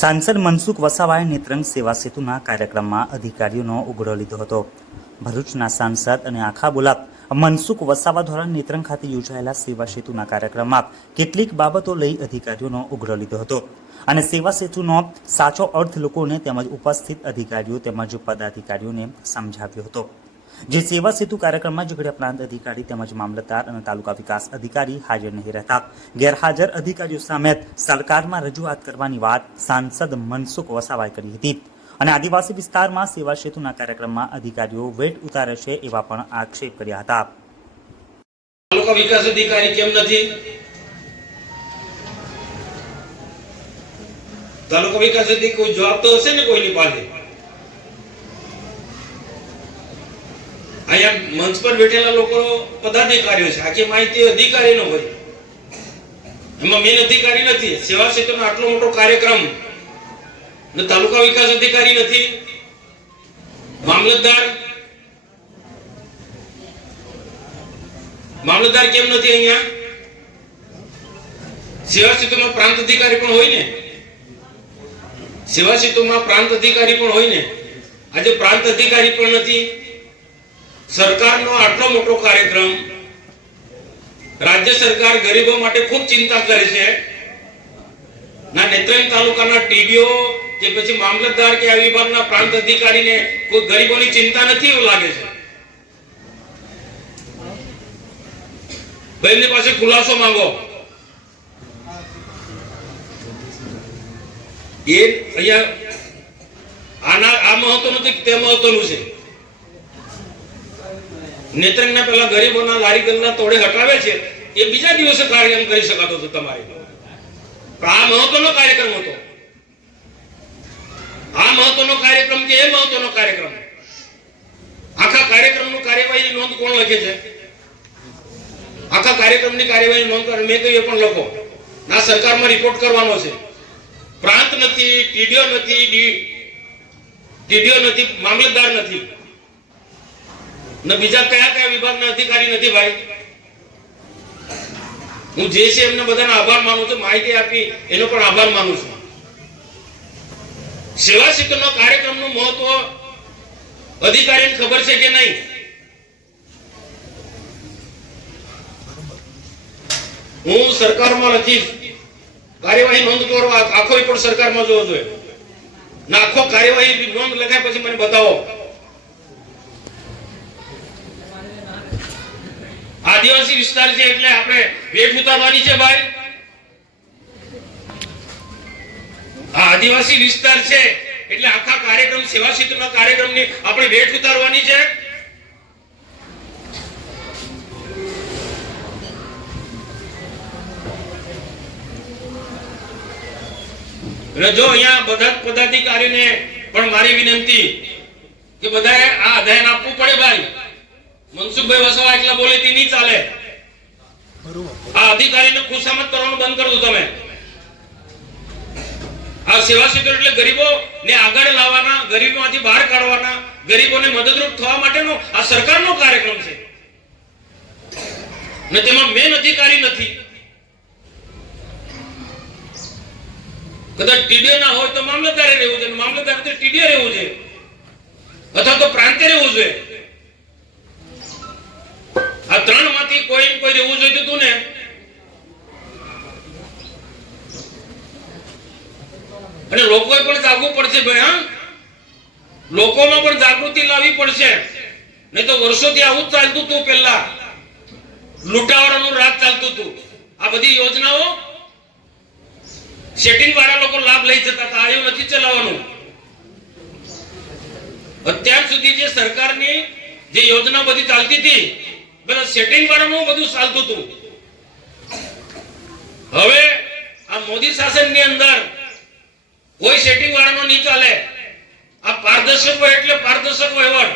સાંસદ મનસુખ વસાવાએ નેત્રંગ સેવા સેતુના કાર્યક્રમમાં અધિકારીઓનો ઉઘડો લીધો હતો. ભરૂચના સાંસદ અને આખા બોલાબ મનસુખ વસાવા દ્વારા નેત્રંગ ખાતે યોજાયેલા સેવા સેતુના કાર્યક્રમમાં કેટલીક બાબતો લઈ અધિકારીઓનો ઉઘડો લીધો હતો અને સેવા સેતુનો સાચો અર્થ લોકોને તેમજ ઉપસ્થિત અધિકારીઓ તેમજ પદાધિકારીઓને સમજાવ્યો હતો. જે સેવા સેતુ કાર્યક્રમમાં ઝઘડિયા પ્રાંત અધિકારી તેમજ મામલતદાર અને તાલુકા વિકાસ અધિકારી હાજર નહીં રહેતા ગેરહાજર અધિકારીઓ સામે સરકારમાં રજૂઆત કરવાની વાત સાંસદ મનસુખ વસાવાએ કરી હતી અને આદિવાસી વિસ્તારમાં સેવા સેતુના કાર્યક્રમમાં અધિકારીઓ વેટ ઉતારે છે એવા પણ આક્ષેપ કર્યા હતા. તાલુકા વિકાસ અધિકારી કેમ નથી? તાલુકા વિકાસ અધિકારી કોઈ જવાબ તો હશે ને કોઈની પાસે? અહીંયા મંચ પર બેઠેલા લોકો પદાધિકારીઓ છે, આખી માહિતી અધિકારીનો હોય. એમાં મેન અધિકારી નથી. સેવા સેતુનો આટલો મોટો કાર્યક્રમ ને તાલુકા વિકાસ અધિકારી નથી, મામલતદાર કેમ નથી? અહીંયા સેવા સેતુમાં પ્રાંત અધિકારી પણ હોય ને, સેવા સેતુમાં પ્રાંત અધિકારી પણ હોય ને. આજે પ્રાંત અધિકારી પણ નથી. સરકારનો આટલો મોટો કાર્યક્રમ, રાજ્ય સરકાર ગરીબો માટે ખૂબ ચિંતા કરે છે. ના નેત્રંગ તાલુકાના ટીડીઓ કે પછી મામલતદાર કે આ વિભાગના પ્રાંત અધિકારીને કોઈ ગરીબોની ચિંતા નથી એવું લાગે છે. ભાઈની પાસે ખુલાસો માંગો. એ અહીંયા આ મહત્વનું નથી, તે મહત્વનું છે. નેત્રંગના પેલા ગરીબોના લારી ગલ્લા તોડે હટાવે છે, એ બીજા દિવસે કાર્યક્રમ કરી શકાતો હતો તમારે. આ મહત્વનો કાર્યક્રમ હતો. આ મહત્વનો કાર્યક્રમ કે એ મહત્વનો કાર્યક્રમ? આખા કાર્યક્રમનું કાર્યવાહીની નોંધ કોણ લખે છે? આખા કાર્યક્રમની કાર્યવાહીની નોંધ મેં કહ્યું પણ લખો. ના સરકારમાં રિપોર્ટ કરવાનો છે. પ્રાંત નથી, ટીડીઓ નથી, મામલતદાર નથી ને બીજા કયા કયા વિભાગના અધિકારી નથી. ભાઈ હું જે છે એમને બધાનો આભાર માનું છું, માહિતી આપી એનો પણ આભાર માનું છું. સેવા સેતુનો કાર્યક્રમનું મહત્વ અધિકારીને ખબર છે કે નહીં? હું સરકારમાં લખીશ કાર્યવાહી નોંધ કરવા, આખો પણ સરકારમાં જોવો જોઈએ ના. આખો કાર્યવાહી નોંધ લખાય પછી મને બતાવો. આદિવાસી વિસ્તાર છે એટલે આપણે વેઠ ઉતારવાની છે ભાઈ. આ આદિવાસી વિસ્તાર છે એટલે આખા કાર્યક્રમ, સેવા સેતુના કાર્યક્રમની આપણે વેઠ ઉતારવાની છે. અને જો અહીંયા બધા પદાધિકારીને પણ મારી વિનંતી કે બધાએ આ ધ્યાન આપવું પડે ભાઈ. મનસુખભાઈ વસાવા એકલા બોલે તે નહીં ચાલે. આ અધિકારીને ખુશામત કરવાનું બંધ કરી દો તમે. આ સેવા સેતુ એટલે ગરીબોને આગળ લાવવાના, ગરીબોમાંથી બહાર કાઢવાના, ગરીબોને મદદરૂપ થવા માટેનો આ સરકારનો કાર્યક્રમ છે ને તેમાં મેન અધિકારી નથી. કદાચ ટીડીઓ ના હોય તો મામલતદારે રહેવું છે, મામલતદાર તો ટીડીઓ રહેવું છે અથવા તો પ્રાંતે રહેવું છે. આ ત્રણ માંથી કોઈ રહેવું જોઈતું હતું ને. અને લોકોએ પણ જાગવું પડશે ભાઈ. હા, લોકોમાં પણ જાગૃતિ લાવવી પડશે. નહીં તો વર્ષોથી આવું ચાલતું હતું. પહેલા લૂંટાવાળાનું રાજ ચાલતું હતું. આ બધી યોજનાઓ સેટિંગ વાળા લોકો લાભ લઈ જતા હતા. એવું નથી ચલાવવાનું. અત્યાર સુધી જે સરકારની જે યોજના બધી ચાલતી હતી, બધા સેટિંગ વાળાનું બધું ચાલતું હતું. હવે આ મોદી શાસનની અંદર કોઈ સેટિંગ વાળાનો નહીં ચાલે. આ પારદર્શક એટલે પારદર્શક વહીવટ.